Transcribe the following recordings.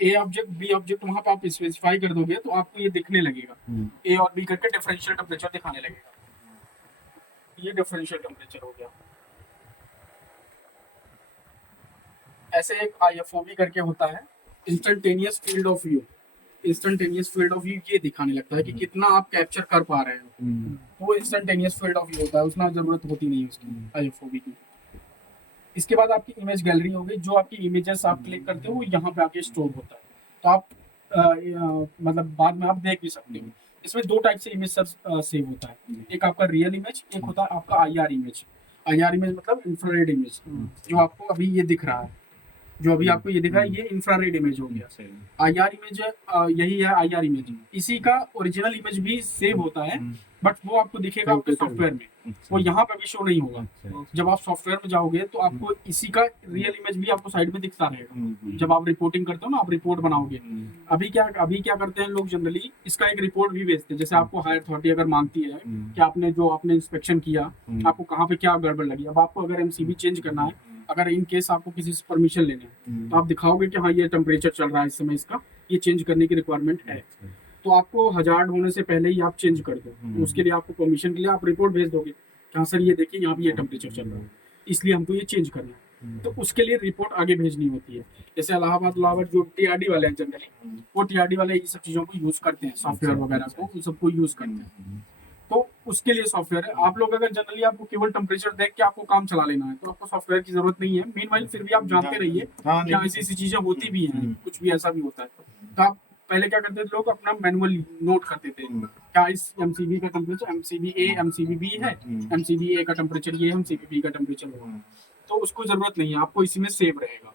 ए object B object वहां पे आप स्पेसिफाई कर दोगे तो आपको ये दिखने लगेगा, ए और बी करके डिफरेंशियल टेम्परेचर दिखाने लगेगा। ये डिफरेंशियल टेम्परेचर हो गया। ऐसे एक आईएफओबी करके होता है, instantaneous field of view. Instantaneous field of view ये दिखाने लगता है कि कितना आप कैप्चर कर पा रहे हो। तो वो इंस्टेंटेनियस फील्ड ऑफ व्यू होता है, उसमें जरूरत होती नहीं है उसकी आईएफओबी की। इसके बाद आपकी इमेज गैलरी होगी, जो आपकी इमेजेस आप क्लिक करते हो वो यहाँ पे आके स्टोर होता है, तो आप मतलब बाद में आप देख भी सकते हो। इसमें दो टाइप से इमेज सेव होता है, एक आपका रियल इमेज, एक होता है आपका आईआर इमेज। आईआर इमेज मतलब इंफ्रारेड इमेज, जो आपको अभी ये दिख रहा है, जो अभी आपको ये दिख रहा है ये इंफ्रारेड इमेज हो गया। आईआर इमेज यही है आईआर इमेज, इसी का ओरिजिनल इमेज भी सेव होता है, बट वो आपको दिखेगा आपके सॉफ्टवेयर में, वो यहाँ पे भी शो नहीं होगा। जब आप सॉफ्टवेयर में जाओगे तो आपको इसी का रियल इमेज भी आपको साइड में दिखता रहेगा। जब आप रिपोर्टिंग करते हो ना, आप रिपोर्ट बनाओगे, अभी क्या करते हैं लोग जनरली, इसका एक रिपोर्ट भी भेजते हैं। जैसे आपको हायर अथॉरिटी अगर मांगती है कि आपने इंस्पेक्शन किया, आपको कहाँ पे क्या गड़बड़ लगी, अब आपको अगर एमसीबी चेंज करना है, अगर इन केस आपको किसी से परमिशन लेने है, तो आप दिखाओगे कि हाँ ये टेम्परेचर चल रहा है इस समय, इसका ये चेंज करने की रिक्वायरमेंट है, तो आपको हजार्ड होने से पहले ही आप चेंज कर दो। तो उसके लिए आपको परमिशन के लिए आप रिपोर्ट भेज दोगे कि हाँ सर ये देखिए यहाँ पे ये टेम्परेचर चल रहा है, इसलिए हमको ये चेंज करना है। तो उसके लिए रिपोर्ट आगे भेजनी होती है। जैसे इलाहाबाद जो टीआरडी वाले हैं जनरली, वो टीआरडी वाले ये सब चीज़ों को यूज़ करते हैं, सॉफ्टवेयर वगैरह को उन सबको यूज़ करते हैं। तो उसके लिए सॉफ्टवेयर है। आप लोग अगर जनरली आपको केवल टेम्परेचर देख के आपको काम चला लेना है, तो आपको सॉफ्टवेयर की जरूरत नहीं है। मीनवाइल फिर भी आप जानते रहिए कि ऐसी ऐसी चीजें होती भी हैं, कुछ भी ऐसा भी होता है। तो आप पहले क्या करते थे, लोग अपना मैनुअल नोट करते थे, क्या इस एमसीबी का टेम्परेचर एमसीबी ए एमसीबी बी है, एमसीबी ए का टेम्परेचर ये है, एमसीबी बी का टेम्परेचर वो है। तो उसको जरूरत नहीं है, आपको इसी में सेव रहेगा।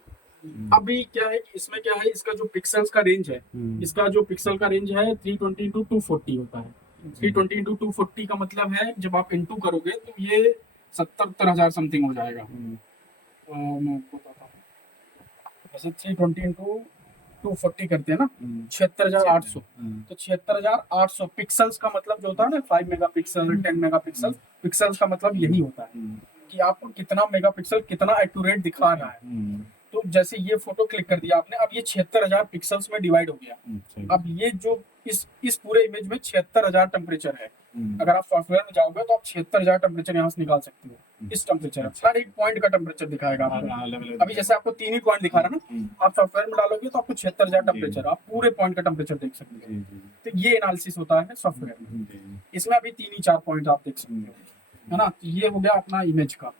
अभी क्या है कि इसमें क्या है, इसका जो पिक्सल्स का रेंज है, इसका जो पिक्सल का रेंज है 320 टू 240 होता है। 320 इंटू 240 का मतलब है जब आप इंटू करोगे तो ये 70-70 हजार समथिंग हो जाएगा। मैं आपको बताता हूँ, जैसे 320 इंटू 240 करते हैं ना, 76,800। तो 76,800 पिक्सल्स का मतलब जो होता है ना, 5 मेगापिक्सल 10 मेगापिक्सल, पिक्सल्स का मतलब यही होता है कि आपको कितना मेगापिक्सल कितना एक्यूरेट दिखा रहा है। तो जैसे ये फोटो क्लिक कर दिया आपने, अब ये 76,000 पिक्सल्स में डिवाइड हो गया। अब ये जो इस पूरे इमेज में 76,000 टेम्परेचर है। अगर आप सॉफ्टवेयर में जाओगे तो आप 76,000 टेम्परेचर यहाँ से निकाल सकते हो। इस टेम्परेचर हर एक पॉइंट का टेम्परेचर दिखाएगा आपको। अभी जैसे आपको 3 ही पॉइंट दिखा रहा है ना, आप सॉफ्टवेयर में डालोगे तो आपको 76,000 टेम्परेचर, आप पूरे पॉइंट का टेम्परेचर देख सकते हो। तो ये एनालिसिस होता है सॉफ्टवेयर में। इसमें अभी 3 ही 4 पॉइंट आप देख सकते हो, है ना। तो ये हो गया अपना इमेज का,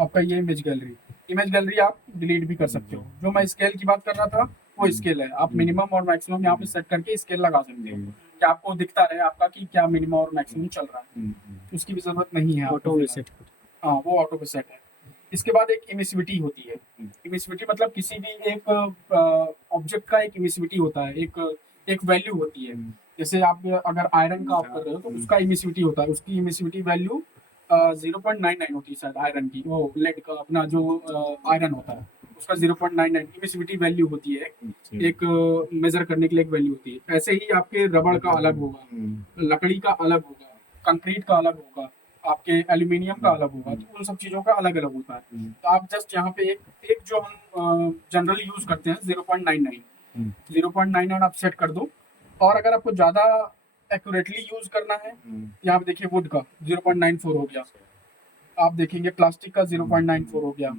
आपका ये इमेज गैलरी। इमेज गैलरी आप डिलीट भी कर सकते हो। जो मैं स्केल की बात कर रहा था वो स्केल है, आप मिनिमम और मैक्सिमम यहाँ पे सेट करके स्केल लगा सकते हो कि आपको दिखता रहे आपका कि क्या मिनिमम और मैक्सिमम चल रहा है। उसकी भी जरूरत नहीं है, ऑटो पे सेट। हाँ, वो ऑटो पे सेट है। इसके बाद एक इमिसिविटी होती है। इमिसिविटी मतलब किसी भी एक ऑब्जेक्ट का एक इमिसिविटी होता है, एक वैल्यू होती है। जैसे आप अगर आयरन का आप कर रहे हो तो उसका इमिसिविटी होता है, उसकी इमिसिविटी वैल्यू 0.99 होती है शायद आयरन की, वो लेड का अपना जो आयरन होता है उसका 0.99 इमिसिविटी वैल्यू होती है, एक मेजर करने के लिए एक वैल्यू होती है। ऐसे ही आपके रबड़ का अलग होगा, लकड़ी का अलग होगा, कंक्रीट का अलग होगा, आपके एल्यूमिनियम का अलग होगा। तो उन सब चीज़ों का अलग अलग होता है। तो आप जस्ट यहाँ पे एक जो हम जनरली यूज करते हैं 0.99 आप सेट कर दो। और अगर आपको ज़्यादा एक्यूरेटली यूज करना है, यहाँ पे देखिए वुड का 0.94 हो गया, आप देखेंगे प्लास्टिक का 0.94 हो गया,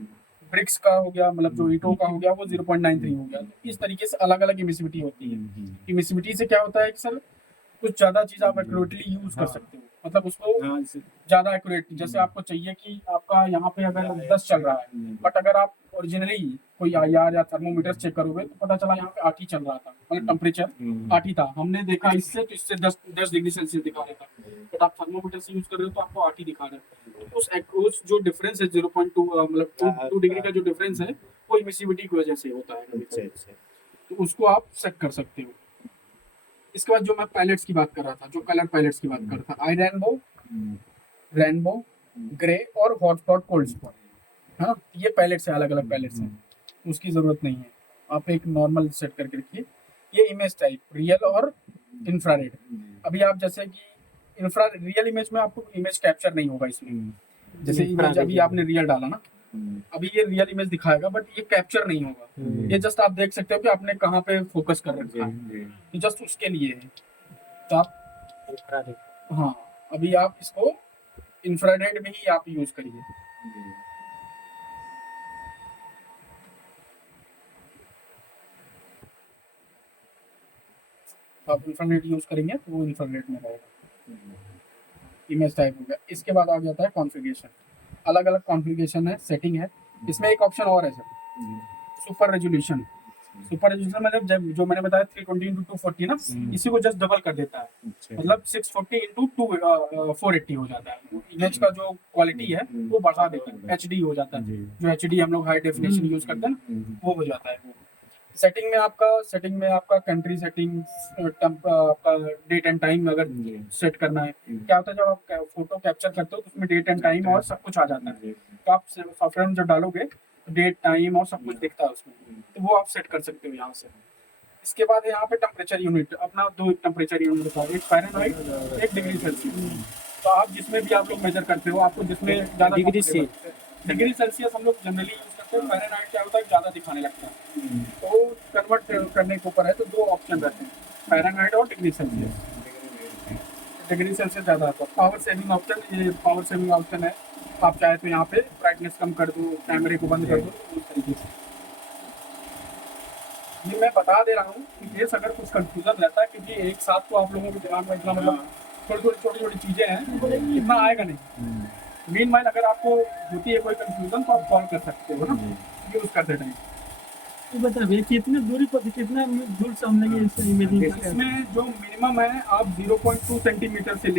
ब्रिक्स का हो गया, मतलब जो ईंटों का हो गया वो 0.93 हो गया। तो इस तरीके से अलग अलग इमिसिविटी होती है। इमिसिविटी से क्या होता है कि सर कुछ ज्यादा चीज आप एक्यूरेटली यूज कर सकते हो, मतलब उसको ज्यादा एक्यूरेट। जैसे आपको चाहिए कि आपका यहाँ पे अगर 10 चल रहा है, बट अगर आप ओरिजिनली कोई आईआर या थर्मोमीटर चेक करोगे तो पता चला यहाँ पे 8 ही चल रहा था, मतलब टेम्परेचर 8 ही था। हमने देखा इससे तो इससे 10 डिग्री सेल्सियस दिखा रहा था, बट आप थर्मोमीटर से यूज कर रहे हो तो आपको 8 ही दिखा रहा है। तो उस जो डिफरेंस है 0.2 मतलब 2 डिग्री का जो डिफरेंस है वो इमिसिविटी की वजह से होता है। तो उसको आप सेट कर सकते हो। इसके बाद जो मैं पैलेट्स की बात कर रहा था, जो कलर पैलेट्स की बात कर रहा था, आई रेनबो, ग्रे और हॉट स्पॉट कोल्ड स्पॉट, हाँ ये पैलेट्स है, अलग अलग पैलेट्स हैं, उसकी जरूरत नहीं है। आप एक नॉर्मल सेट करके रखिए। ये इमेज टाइप रियल और इंफ्रारेड। अभी आप जैसे कि रियल इमेज में आपको इमेज कैप्चर नहीं होगा इसमें। जैसे इमेज अभी आपने रियल डाला ना, अभी ये रियल इमेज दिखाएगा बट ये कैप्चर नहीं होगा। ये जस्ट आप देख सकते हो कि आपने कहाँ पे फोकस कर रखा है, ये जस्ट उसके लिए है। तो आप हाँ, अभी आप इसको इंफ्रारेड में ही आप यूज करिए। आप इंफ्रारेड यूज करेंगे तो वो इंफ्रारेड में रहेगा। इमेज टाइप हो गया। इसके बाद आ जाता है कॉन्फ़िगरेशन। अलग अलग कॉन्फ़िगरेशन है, सेटिंग है। इसमें एक ऑप्शन और है sir, super resolution. Super resolution मतलब जब जो मैंने बताया 320x240 ना, इसी को जस्ट डबल कर देता है, मतलब 640x480 हो जाता है। इमेज का जो क्वालिटी है वो बढ़ा देता है, एचडी हो जाता है। जो एचडी हम लोग हाई डेफिनेशन यूज करते हैं ना, वो हो जाता है। वो सेटिंग में आपका कंट्री सेटिंग, आपका डेट एंड टाइम अगर सेट करना है। क्या होता है जब आप फोटो कैप्चर करते हो तो उसमें डेट एंड टाइम और सब कुछ आ जाता है। तो आप सॉफ्टवेयर में जब डालोगे डेट टाइम और सब कुछ दिखता है उसमें, तो वो आप सेट कर सकते हो यहाँ से। इसके बाद यहाँ पे टेम्परेचर यूनिट, अपना दो टेम्परेचर यूनिट होता है, एक फ़ारेनहाइट, एक डिग्री सेल्सियस। तो आप जिसमें भी आप लोग मेजर करते हो, आपको जिसमें ज़्यादा डिग्री सेल्सियस हम लोग जनरली यूज करते हैं। फ़ारेनहाइट क्या होता है, ज़्यादा दिखाने लगता है, तो कन्वर्ट करने के ऊपर है। तो दो ऑप्शन रहते हैं, फ़ारेनहाइट और डिग्री सेल्सियस। डिग्री सेल्सियस ज़्यादा आता है। पावर सेविंग ऑप्शन, ये पावर सेविंग ऑप्शन है। आप चाहे तो यहाँ पे ब्राइटनेस कम कर दो, कैमरे को बंद कर दो, उस तरीके से। ये मैं बता दे रहा हूँ कि केस अगर कुछ कंफ्यूजन रहता है, क्योंकि एक साथ तो आप लोगों के दिमाग में इतना मतलब छोटी छोटी चीज़ें हैं, इतना आएगा नहीं। मीन माइल अगर आपको होती है कोई कंफ्यूजन तो आप कॉल कर सकते हो ना, यूज़ करते टाइम। तो बता भैया कितने दूरी पर कितना दूर से हम लेंगे इस इमेजिंग? इसमें जो मिनिमम है, आप 0.2 सेंटीमीटर से